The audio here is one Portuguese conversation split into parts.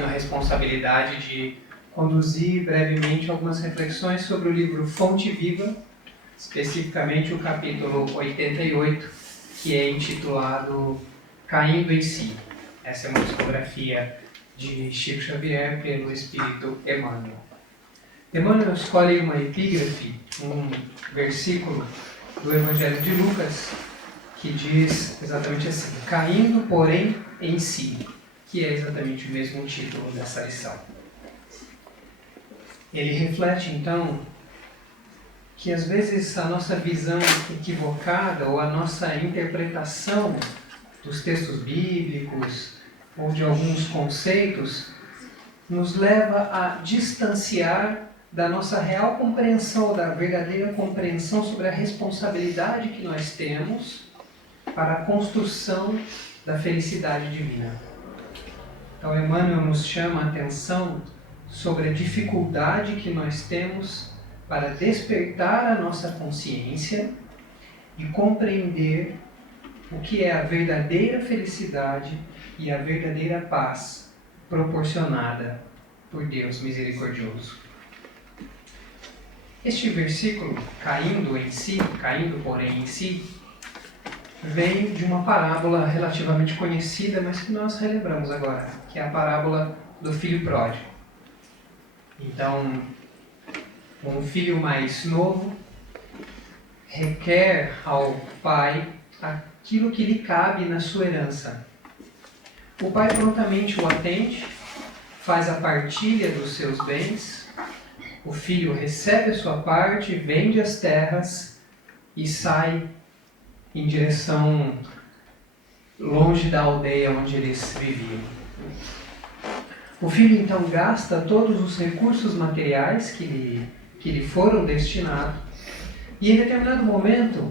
a responsabilidade de conduzir brevemente algumas reflexões sobre o livro Fonte Viva, especificamente o capítulo 88, que é intitulado Caindo em Si. Essa é uma discografia de Chico Xavier pelo Espírito Emmanuel. Emmanuel escolhe uma epígrafe, um versículo do Evangelho de Lucas, que diz exatamente assim: caindo, porém, em si, que é exatamente o mesmo título dessa lição. Ele reflete, então, que às vezes a nossa visão equivocada ou a nossa interpretação dos textos bíblicos ou de alguns conceitos nos leva a distanciar da nossa real compreensão, da verdadeira compreensão sobre a responsabilidade que nós temos para a construção da felicidade divina. Então, Emmanuel nos chama a atenção sobre a dificuldade que nós temos para despertar a nossa consciência e compreender o que é a verdadeira felicidade e a verdadeira paz proporcionada por Deus misericordioso. Este versículo, caindo em si, caindo porém em si, vem de uma parábola relativamente conhecida, mas que nós relembramos agora, que é a parábola do filho pródigo. Então, um filho mais novo requer ao pai aquilo que lhe cabe na sua herança. O pai prontamente o atende, faz a partilha dos seus bens, o filho recebe a sua parte, vende as terras e sai em direção longe da aldeia onde eles viviam. O filho então gasta todos os recursos materiais que lhe foram destinados e em determinado momento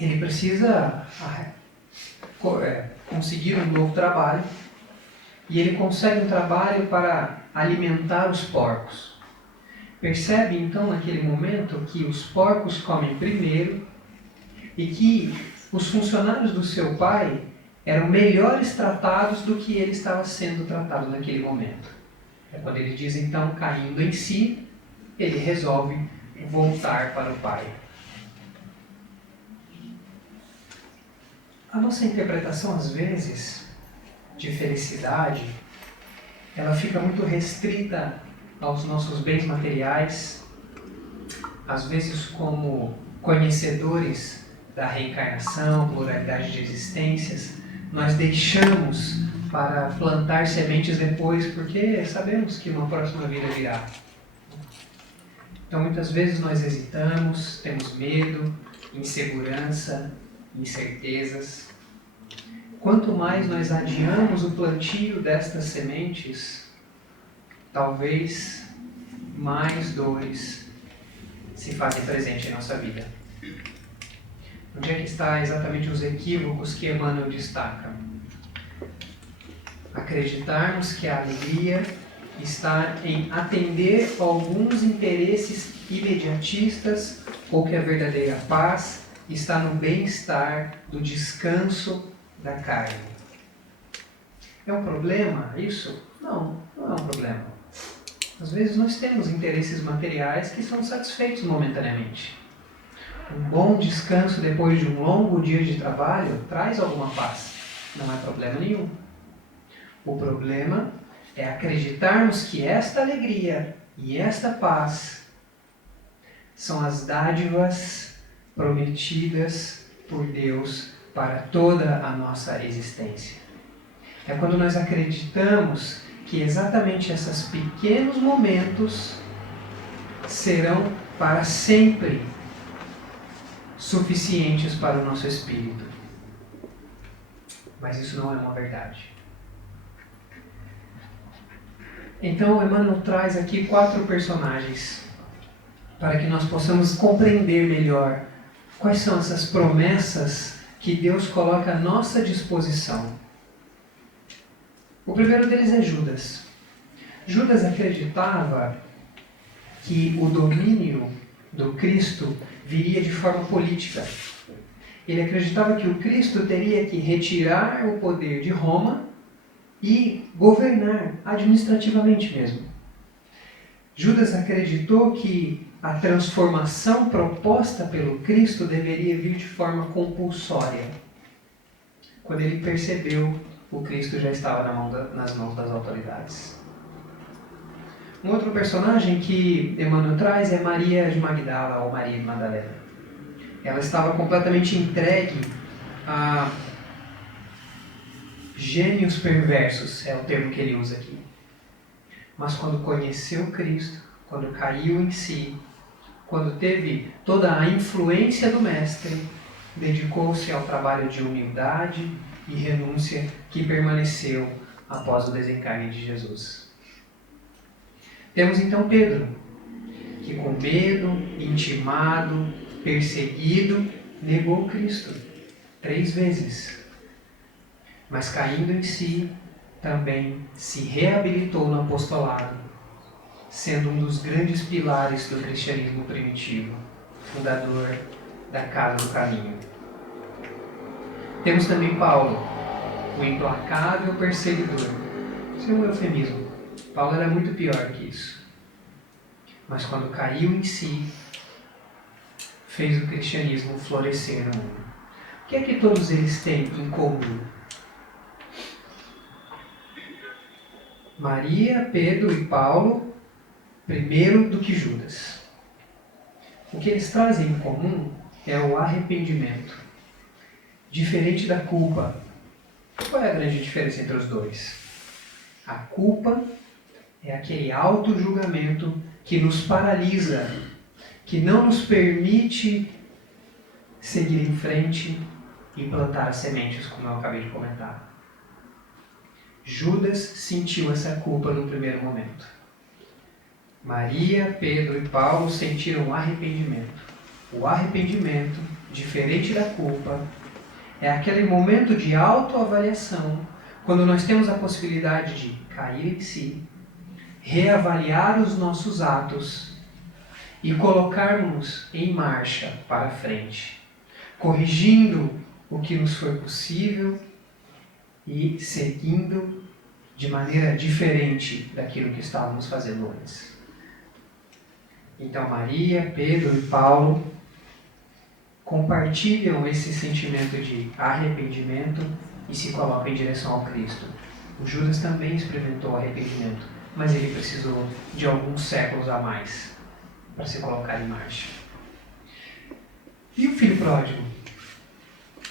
ele precisa conseguir um novo trabalho e ele consegue um trabalho para alimentar os porcos. Percebe então naquele momento que os porcos comem primeiro e que os funcionários do seu pai eram melhores tratados do que ele estava sendo tratado naquele momento. É quando ele diz então, caindo em si, ele resolve voltar para o pai. A nossa interpretação, às vezes, de felicidade, ela fica muito restrita aos nossos bens materiais, às vezes como conhecedores da reencarnação, pluralidade de existências, nós deixamos para plantar sementes depois, porque sabemos que uma próxima vida virá. Então, muitas vezes nós hesitamos, temos medo, insegurança, incertezas. Quanto mais nós adiamos o plantio destas sementes, talvez mais dores se fazem presente em nossa vida. Onde é que está exatamente os equívocos que Emmanuel destaca? Acreditarmos que a alegria está em atender a alguns interesses imediatistas ou que a verdadeira paz está no bem-estar do descanso da carne. É um problema isso? Não, não é um problema. Às vezes nós temos interesses materiais que são satisfeitos momentaneamente. Um bom descanso depois de um longo dia de trabalho traz alguma paz. Não é problema nenhum. O problema é acreditarmos que esta alegria e esta paz são as dádivas prometidas por Deus para toda a nossa existência. É quando nós acreditamos que exatamente esses pequenos momentos serão para sempre suficientes para o nosso espírito. Mas isso não é uma verdade. Então, Emmanuel traz aqui 4 personagens para que nós possamos compreender melhor quais são essas promessas que Deus coloca à nossa disposição. O primeiro deles é Judas. Judas acreditava que o domínio do Cristo viria de forma política. Ele acreditava que o Cristo teria que retirar o poder de Roma e governar administrativamente mesmo. Judas acreditou que a transformação proposta pelo Cristo deveria vir de forma compulsória. Quando ele percebeu, o Cristo já estava nas mãos das autoridades. Um outro personagem que Emmanuel traz é Maria de Magdala, ou Maria de Madalena. Ela estava completamente entregue a gênios perversos, é o termo que ele usa aqui. Mas quando conheceu Cristo, quando caiu em si, quando teve toda a influência do Mestre, dedicou-se ao trabalho de humildade e renúncia que permaneceu após o desencarne de Jesus. Temos então Pedro, que com medo, intimado, perseguido, negou Cristo 3 vezes. Mas caindo em si, também se reabilitou no apostolado, sendo um dos grandes pilares do cristianismo primitivo, fundador da Casa do Caminho. Temos também Paulo, o implacável perseguidor. Isso é um eufemismo. Paulo era muito pior que isso. Mas quando caiu em si, fez o cristianismo florescer no mundo. O que é que todos eles têm em comum? Maria, Pedro e Paulo, primeiro do que Judas. O que eles trazem em comum é o arrependimento, diferente da culpa. Qual é a grande diferença entre os dois? A culpa é aquele auto-julgamento que nos paralisa, que não nos permite seguir em frente e plantar as sementes, como eu acabei de comentar. Judas sentiu essa culpa no primeiro momento. Maria, Pedro e Paulo sentiram arrependimento. O arrependimento, diferente da culpa, é aquele momento de autoavaliação, quando nós temos a possibilidade de cair em si, reavaliar os nossos atos e colocarmos em marcha para frente, corrigindo o que nos foi possível e seguindo de maneira diferente daquilo que estávamos fazendo antes. Então Maria, Pedro e Paulo compartilham esse sentimento de arrependimento e se colocam em direção ao Cristo. O Judas também experimentou arrependimento, mas ele precisou de alguns séculos a mais para se colocar em marcha. E o filho pródigo?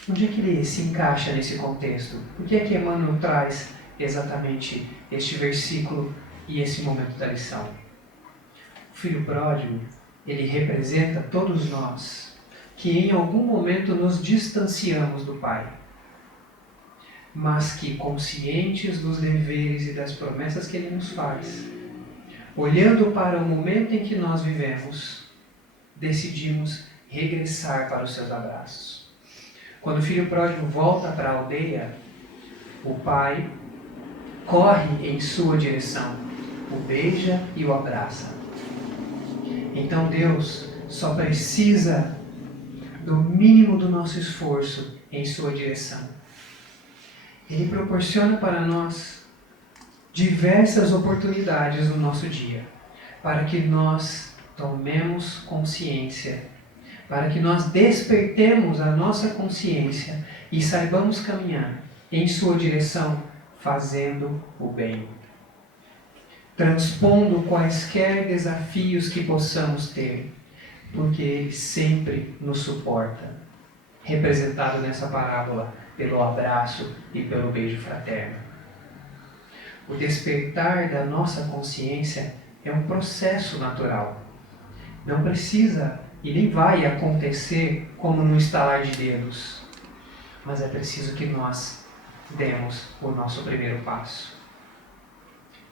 Onde é que ele se encaixa nesse contexto? Por que é que Emmanuel traz exatamente este versículo e esse momento da lição? O filho pródigo, ele representa todos nós que em algum momento nos distanciamos do Pai, mas que, conscientes dos deveres e das promessas que Ele nos faz, olhando para o momento em que nós vivemos, decidimos regressar para os seus abraços. Quando o filho pródigo volta para a aldeia, o pai corre em sua direção, o beija e o abraça. Então Deus só precisa do mínimo do nosso esforço em sua direção. Ele proporciona para nós diversas oportunidades no nosso dia, para que nós tomemos consciência, para que nós despertemos a nossa consciência e saibamos caminhar em sua direção, fazendo o bem, transpondo quaisquer desafios que possamos ter, porque Ele sempre nos suporta, representado nessa parábola pelo abraço e pelo beijo fraterno. O despertar da nossa consciência é um processo natural. Não precisa e nem vai acontecer como no estalar de dedos, mas é preciso que nós demos o nosso primeiro passo.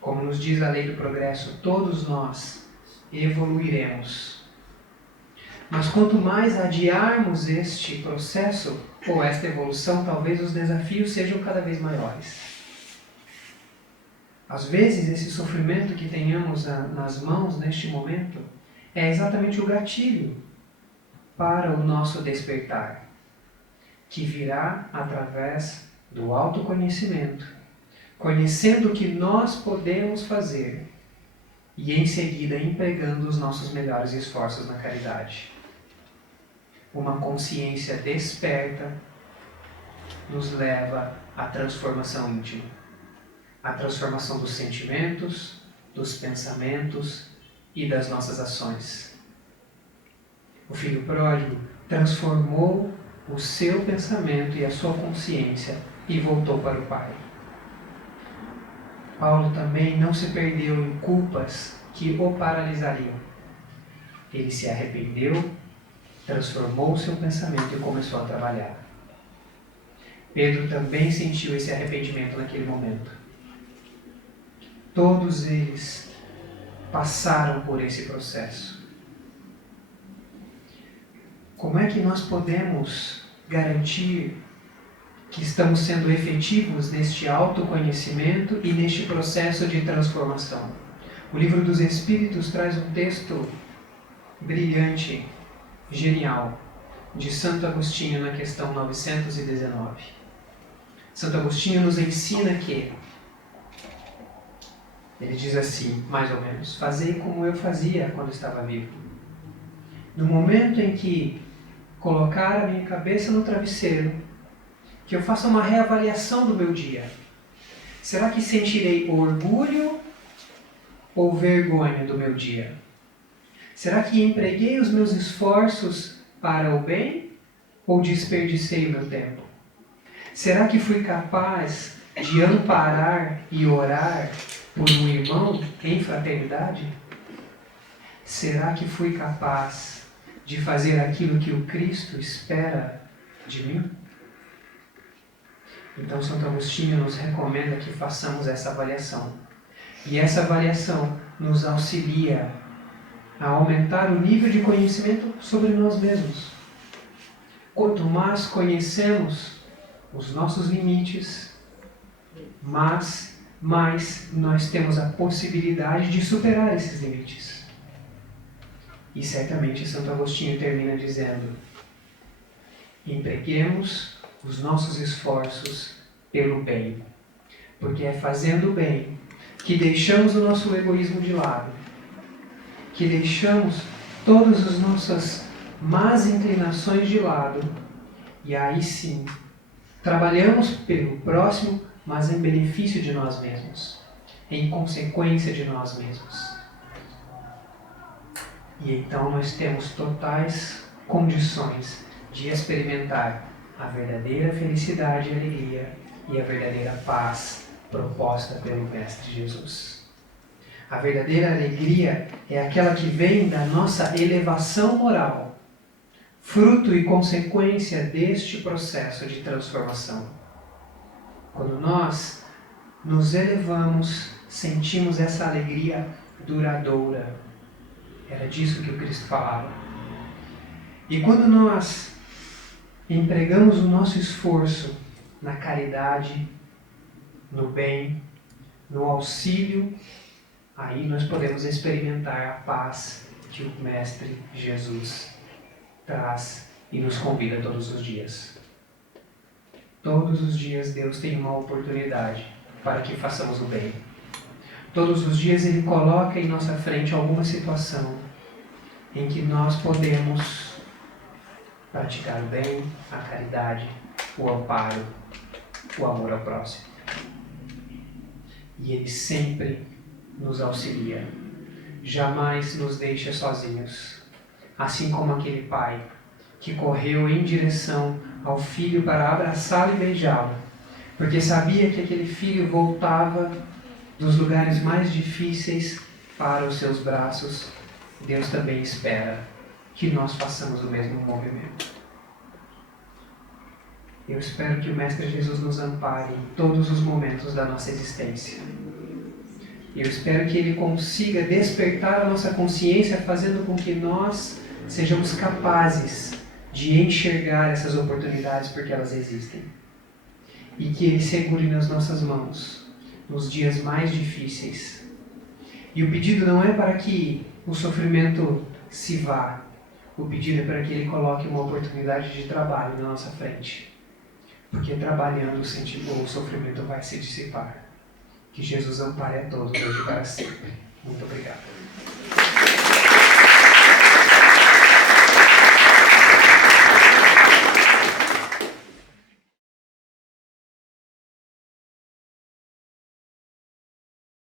Como nos diz a lei do progresso, todos nós evoluiremos. Mas quanto mais adiarmos este processo, ou esta evolução, talvez os desafios sejam cada vez maiores. Às vezes, esse sofrimento que tenhamos nas mãos neste momento é exatamente o gatilho para o nosso despertar, que virá através do autoconhecimento, conhecendo o que nós podemos fazer e em seguida empregando os nossos melhores esforços na caridade. Uma consciência desperta nos leva à transformação íntima, à transformação dos sentimentos, dos pensamentos e das nossas ações. O filho pródigo transformou o seu pensamento e a sua consciência e voltou para o Pai. Paulo também não se perdeu em culpas que o paralisariam. Ele se arrependeu, transformou o seu pensamento e começou a trabalhar. Pedro também sentiu esse arrependimento naquele momento. Todos eles passaram por esse processo. Como é que nós podemos garantir que estamos sendo efetivos neste autoconhecimento e neste processo de transformação? O Livro dos Espíritos traz um texto brilhante, genial, de Santo Agostinho na questão 919. Santo Agostinho nos ensina que, ele diz assim, mais ou menos, fazei como eu fazia quando estava vivo. No momento em que colocar a minha cabeça no travesseiro, que eu faça uma reavaliação do meu dia. Será que sentirei orgulho ou vergonha do meu dia? Será que empreguei os meus esforços para o bem ou desperdicei o meu tempo? Será que fui capaz de amparar e orar por um irmão em fraternidade? Será que fui capaz de fazer aquilo que o Cristo espera de mim? Então, Santo Agostinho nos recomenda que façamos essa avaliação. E essa avaliação nos auxilia a aumentar o nível de conhecimento sobre nós mesmos. Quanto mais conhecemos os nossos limites, mais nós temos a possibilidade de superar esses limites. E certamente Santo Agostinho termina dizendo: empreguemos os nossos esforços pelo bem, porque é fazendo o bem que deixamos o nosso egoísmo de lado, que deixamos todas as nossas más inclinações de lado, e aí sim, trabalhamos pelo próximo, mas em benefício de nós mesmos, em consequência de nós mesmos. E então nós temos totais condições de experimentar a verdadeira felicidade e alegria e a verdadeira paz proposta pelo Mestre Jesus. A verdadeira alegria é aquela que vem da nossa elevação moral, fruto e consequência deste processo de transformação. Quando nós nos elevamos, sentimos essa alegria duradoura. Era disso que o Cristo falava. E quando nós empregamos o nosso esforço na caridade, no bem, no auxílio, aí nós podemos experimentar a paz que o Mestre Jesus traz e nos convida todos os dias. Todos os dias Deus tem uma oportunidade para que façamos o bem. Todos os dias Ele coloca em nossa frente alguma situação em que nós podemos praticar o bem, a caridade, o amparo, o amor ao próximo. E Ele sempre nos auxilia, jamais nos deixa sozinhos, assim como aquele pai que correu em direção ao filho para abraçá-lo e beijá-lo, porque sabia que aquele filho voltava dos lugares mais difíceis para os seus braços. Deus também espera que nós façamos o mesmo movimento. Eu espero que o Mestre Jesus nos ampare em todos os momentos da nossa existência. Eu espero que Ele consiga despertar a nossa consciência, fazendo com que nós sejamos capazes de enxergar essas oportunidades porque elas existem. E que Ele segure nas nossas mãos nos dias mais difíceis. E o pedido não é para que o sofrimento se vá. O pedido é para que Ele coloque uma oportunidade de trabalho na nossa frente. Porque trabalhando o sofrimento vai se dissipar. Que Jesus ampare a todos hoje e para sempre. Muito obrigado.